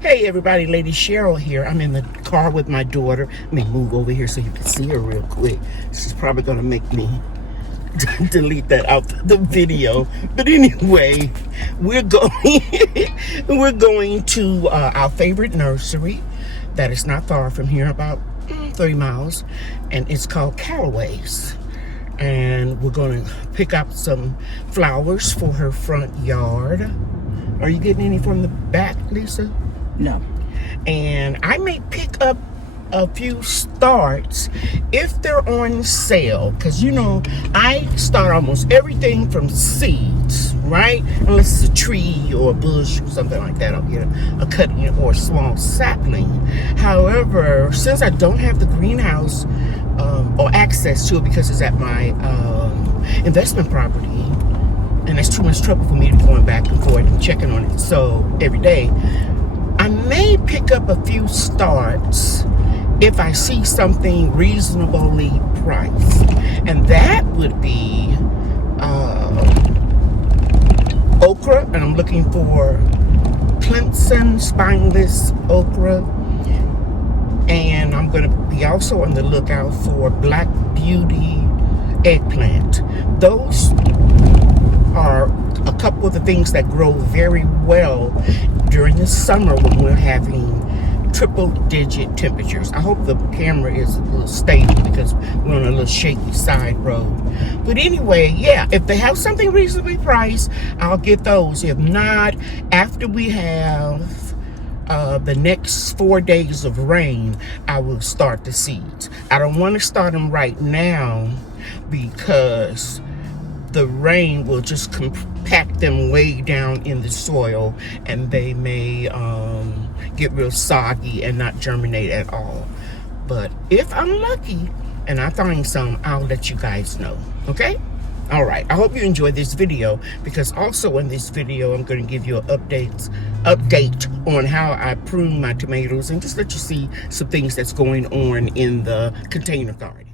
Hey everybody, Lady Cheryl here. I'm in the car with my daughter. Let me move over here so you can see her real quick. She's probably gonna make me delete that out the video. But anyway, we're going we're going to our favorite nursery that is not far from here, about 30 miles, and it's called Callaway's. And we're gonna pick up some flowers for her front yard. Are you getting any from the back, Lisa? No. And I may pick up a few starts if they're on sale, because I start almost everything from seeds, right? Unless it's a tree or a bush or something like that, I'll get a cutting or a small sapling. However, since I don't have the greenhouse or access to it because it's at my investment property, and it's too much trouble for me to be going back and forth and checking on it so every day, I may pick up a few starts if I see something reasonably priced. And that would be okra, and I'm looking for Clemson spineless okra. And I'm going to be also on the lookout for Black Beauty eggplant. Those are a couple of the things that grow very well during the summer when we're having triple-digit temperatures. I hope the camera is a little stable because we're on a little shaky side road. But anyway, yeah, if they have something reasonably priced, I'll get those. If not, after we have the next 4 days of rain, I will start the seeds. I don't want to start them right now because the rain will just compact them way down in the soil, and they may get real soggy and not germinate at all. But if I'm lucky and I find some, I'll let you guys know, okay? All right, I hope you enjoyed this video, because also in this video I'm going to give you an update on how I prune my tomatoes and just let you see some things that's going on in the container garden.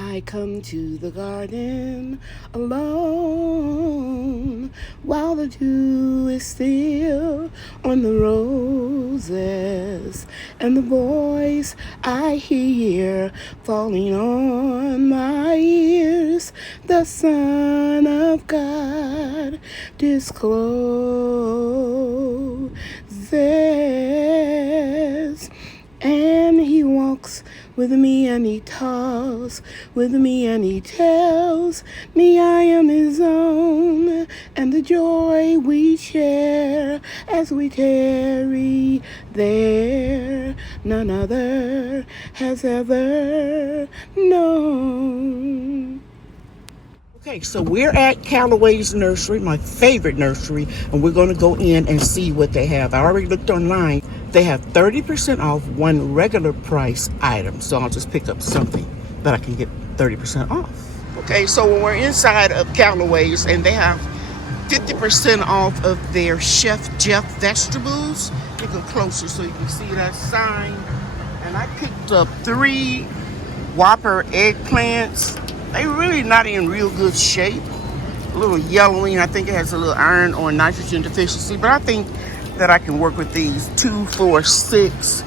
I come to the garden alone while the dew is still on the roses, and the voice I hear falling on my ears, the Son of God discloses. And he walks with me and he talks with me and he tells me I am his own, and the joy we share as we tarry there, none other has ever known. Okay, so we're at Callaway's nursery, my favorite nursery, and we're going to go in and see what they have. I already looked online. They have 30% off one regular price item, so I'll just pick up something that I can get 30% off. Okay, so we're inside of Callaway's, and they have 50% off of their Chef Jeff vegetables. You go closer so you can see that sign. And I picked up 3 Whopper eggplants. They're really not in real good shape. A little yellowing. I think it has a little iron or nitrogen deficiency, but I think that I can work with these. 2, 4, 6.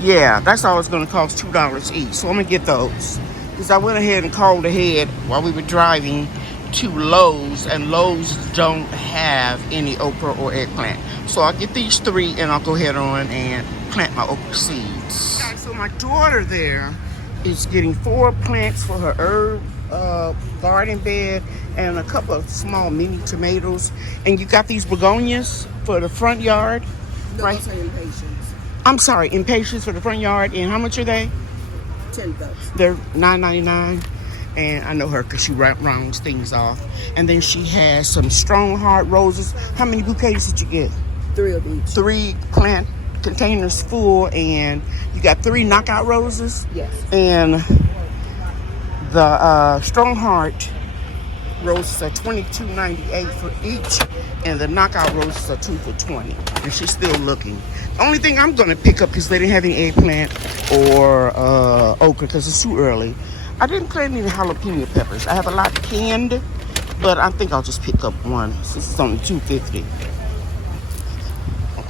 Yeah, that's all it's going to cost, $2 each. So I'm going to get those. Because I went ahead and called ahead while we were driving to Lowe's, and Lowe's don't have any okra or eggplant. So I'll get these 3 and I'll go ahead on and plant my okra seeds. Okay, so my daughter there is getting 4 plants for her herb garden bed and a couple of small mini tomatoes. And you got these begonias for the front yard, No, right? those are impatiens. I'm sorry, impatiens for the front yard. And how much are they? $10. They're $9.99. And I know her because she rounds things off. And then she has some strong heart roses. How many bouquets did you get? 3 of each. 3 plant containers full, and you got 3 knockout roses. Yes. And the strong heart roses are $22.98 for each, and the knockout roses are 2 for $20. And she's still looking. The only thing I'm gonna pick up, because they didn't have any eggplant or okra because it's too early. I didn't plant any jalapeno peppers. I have a lot canned, but I think I'll just pick up one since it's only $2.50.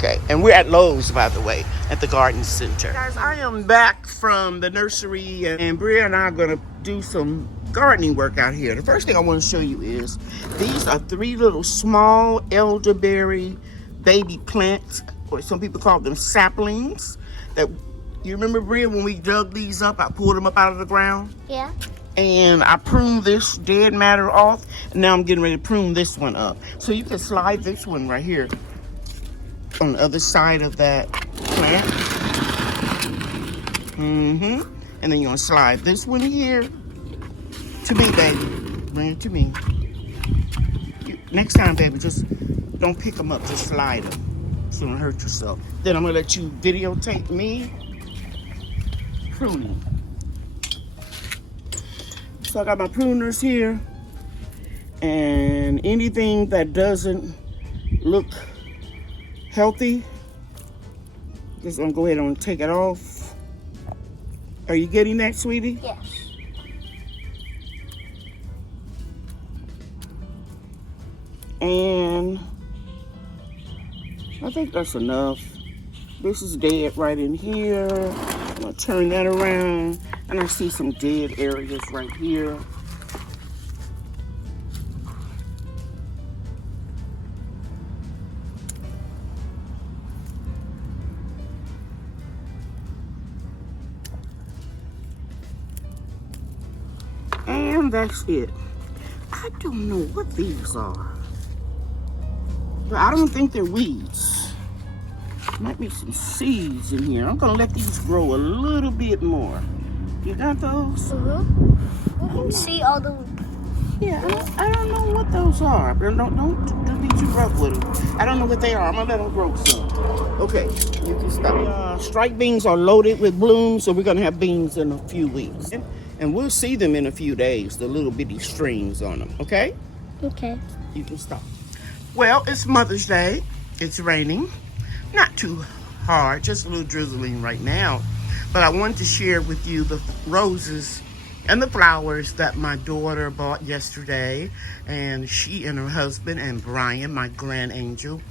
Okay, and we're at Lowe's, by the way, at the garden center. Guys, I am back from the nursery, and Bria and I are gonna do some gardening work out here. The first thing I want to show you is these are 3 little small elderberry baby plants, or some people call them saplings. That you remember, Bria, when we dug these up, I pulled them up out of the ground. Yeah. And I pruned this dead matter off, and now I'm getting ready to prune this one up. So you can slide this one right here on the other side of that plant. And then you're gonna slide this one here to me, baby. Bring it to me. Next time, baby, just don't pick them up, just slide them. So you don't hurt yourself. Then I'm gonna let you videotape me pruning. So I got my pruners here, and anything that doesn't look healthy, just gonna go ahead and take it off. Are you getting that, sweetie? Yes. And I think that's enough. This is dead right in here. I'm gonna turn that around, and I see some dead areas right here. And that's it. I don't know what these are, but I don't think they're weeds. Might be some seeds in here. I'm gonna let these grow a little bit more. You got those? We can see all the. Yeah, I don't know what those are. But don't be too rough with them. I don't know what they are. I'm gonna let them grow some. Okay, you can stop. Striped beans are loaded with blooms, so we're gonna have beans in a few weeks. And we'll see them in a few days, the little bitty strings on them, okay? Okay. You can stop. Well, it's Mother's Day. It's raining. Not too hard, just a little drizzling right now. But I wanted to share with you the roses and the flowers that my daughter bought yesterday. And she and her husband and Brian, my grand angel,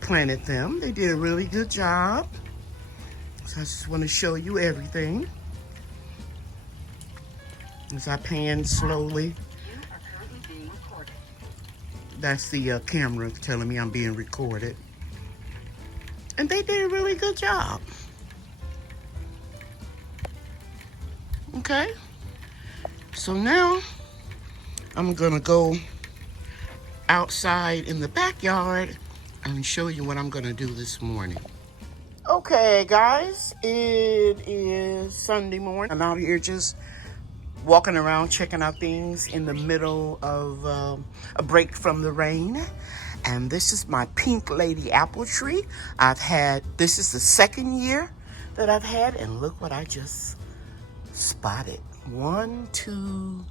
planted them. They did a really good job. So I just want to show you everything. As I pan slowly. That's the camera telling me I'm being recorded. And they did a really good job. Okay. So now I'm gonna go outside in the backyard and show you what I'm gonna do this morning. Okay, guys, it is Sunday morning. I'm out here just walking around, checking out things in the middle of a break from the rain. And this is my pink lady apple tree. This is the 2nd year that I've had, and look what I just spotted. 1, 2,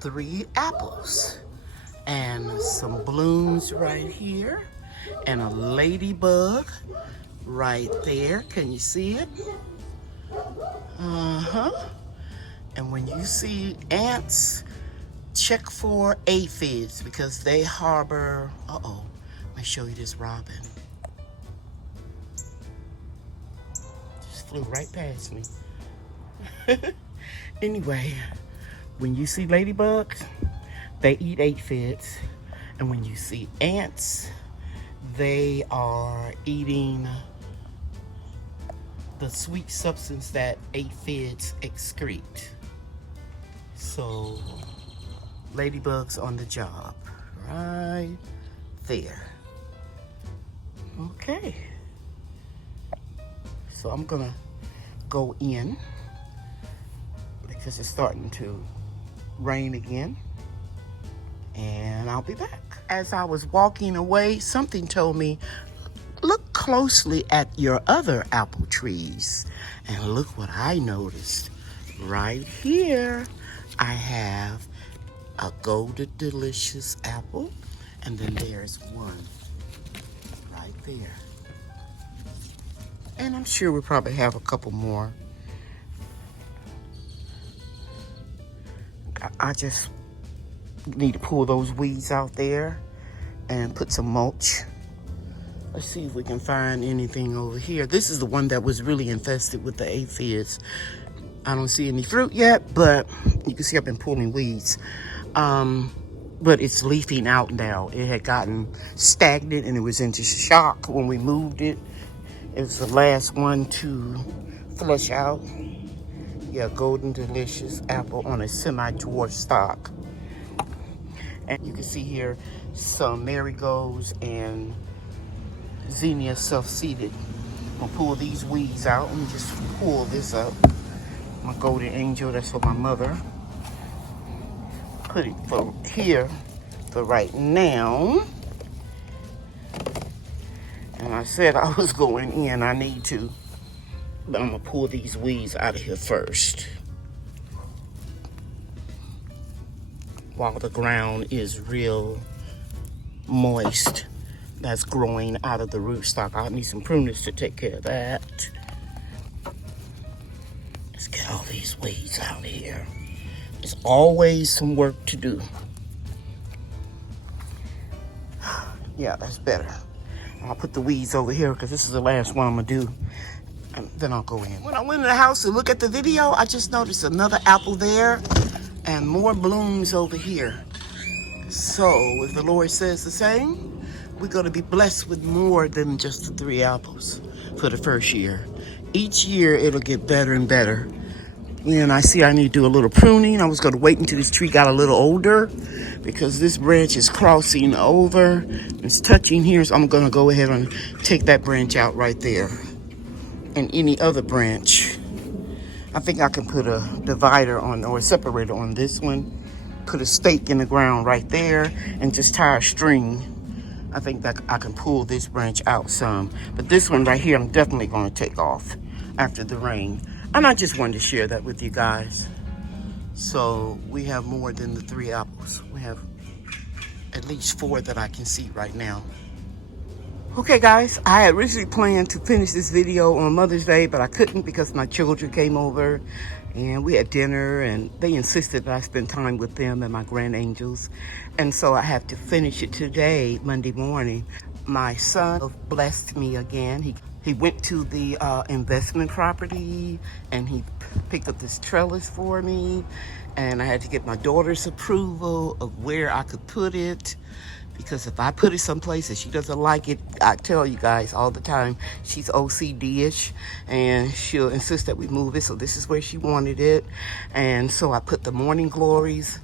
3 apples. And some blooms right here. And a ladybug right there. Can you see it? And when you see ants, check for aphids because they harbor. Let me show you this robin. Just flew right past me. Anyway, when you see ladybugs, they eat aphids. And when you see ants, they are eating the sweet substance that aphids excrete. So, ladybugs on the job, right there. Okay. So I'm gonna go in because it's starting to rain again, and I'll be back. As I was walking away, something told me, look closely at your other apple trees. And look what I noticed. Right here, I have a Golden Delicious apple, and then there's one right there. And I'm sure we'll probably have a couple more. I just need to pull those weeds out there and put some mulch Let's see if we can find anything over here. This is the one that was really infested with the aphids. I don't see any fruit yet, but you can see I've been pulling weeds. But it's leafing out now. It had gotten stagnant and it was into shock when we moved it. It was the last one to flush out. Yeah, golden delicious apple on a semi-dwarf stock. And you can see here some marigolds and zinnia self-seeded. I'm gonna pull these weeds out. Let me just pull this up. My golden angel, that's for my mother. Put it for here for right now. And I said I was going in, I need to. But I'm gonna pull these weeds out of here first, while the ground is real moist. That's growing out of the rootstock. I need some pruners to take care of that. Let's get all these weeds out of here. There's always some work to do. Yeah, that's better. I'll put the weeds over here because this is the last one I'm gonna do. And then I'll go in. When I went in the house to look at the video, I just noticed another apple there and more blooms over here. So if the Lord says the same, we're gonna be blessed with more than just the 3 apples for the first year. Each year it'll get better and better. And I see I need to do a little pruning. I was gonna wait until this tree got a little older because this branch is crossing over. It's touching here, so I'm gonna go ahead and take that branch out right there. And any other branch, I think I can put a divider on or a separator on this one, put a stake in the ground right there, and just tie a string. I think that I can pull this branch out some. But this one right here, I'm definitely going to take off after the rain. And I just wanted to share that with you guys. So we have more than the 3 apples. We have at least 4 that I can see right now. Okay guys, I had originally planned to finish this video on Mother's Day, but I couldn't because my children came over and we had dinner and they insisted that I spend time with them and my grand angels. And so I have to finish it today, Monday morning. My son blessed me again. He went to the investment property and he picked up this trellis for me. And I had to get my daughter's approval of where I could put it. Because if I put it someplace and she doesn't like it, I tell you guys all the time, she's OCD-ish and she'll insist that we move it. So this is where she wanted it. And so I put the morning glories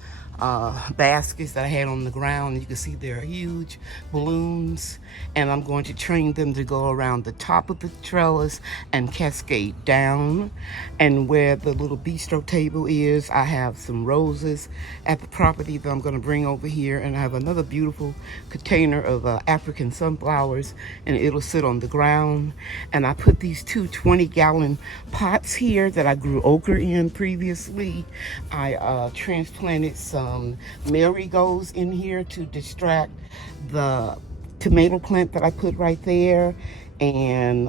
baskets that I had on the ground. You can see they're huge balloons, and I'm going to train them to go around the top of the trellis and cascade down. And where the little bistro table is, I have some roses at the property that I'm going to bring over here, and I have another beautiful container of African sunflowers, and it'll sit on the ground. And I put these two 20-gallon pots here that I grew okra in previously. I transplanted some marigolds in here to distract the tomato plant that I put right there, and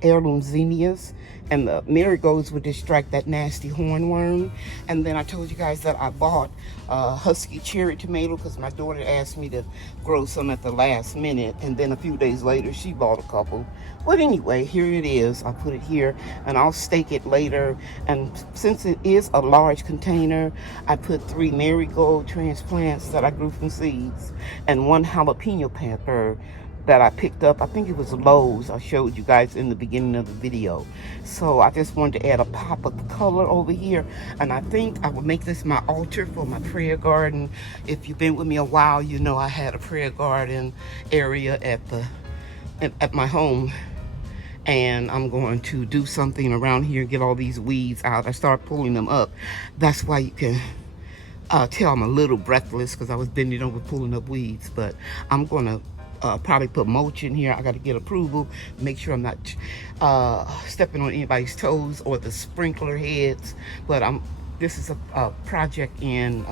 heirloom zinnias, and the marigolds would distract that nasty hornworm. And then I told you guys that I bought husky cherry tomato because my daughter asked me to grow some at the last minute, and then a few days later she bought a couple. But anyway, here it is. I'll put it here and I'll stake it later. And since it is a large container, I put 3 marigold transplants that I grew from seeds and 1 jalapeno pepper that I picked up. I think it was Lowe's. I showed you guys in the beginning of the video. So I just wanted to add a pop of color over here, and I think I will make this my altar for my prayer garden. If you've been with me a while, you know I had a prayer garden area at my home, and I'm going to do something around here, get all these weeds out. I start pulling them up. That's why you can tell I'm a little breathless, because I was bending over pulling up weeds. But I'm gonna probably put mulch in here. I got to get approval, make sure I'm not stepping on anybody's toes or the sprinkler heads. But this is a project in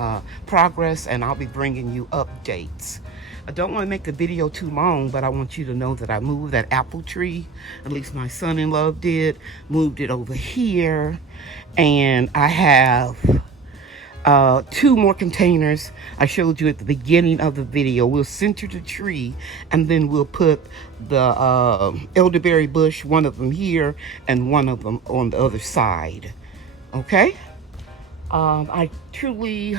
progress, and I'll be bringing you updates. I don't want to make the video too long, but I want you to know that I moved that apple tree. At least my son-in-law did. Moved it over here, and I have 2 more containers I showed you at the beginning of the video. We'll center the tree, and then we'll put the elderberry bush, one of them here and one of them on the other side. Okay? I truly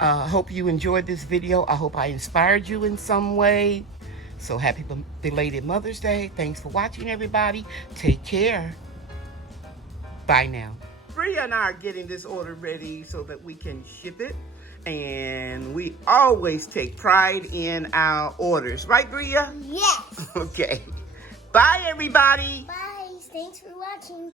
hope you enjoyed this video. I hope I inspired you in some way. So happy belated Mother's Day. Thanks for watching, everybody. Take care. Bye now. Bria and I are getting this order ready so that we can ship it. And we always take pride in our orders. Right, Bria? Yes. Okay. Bye, everybody. Bye. Thanks for watching.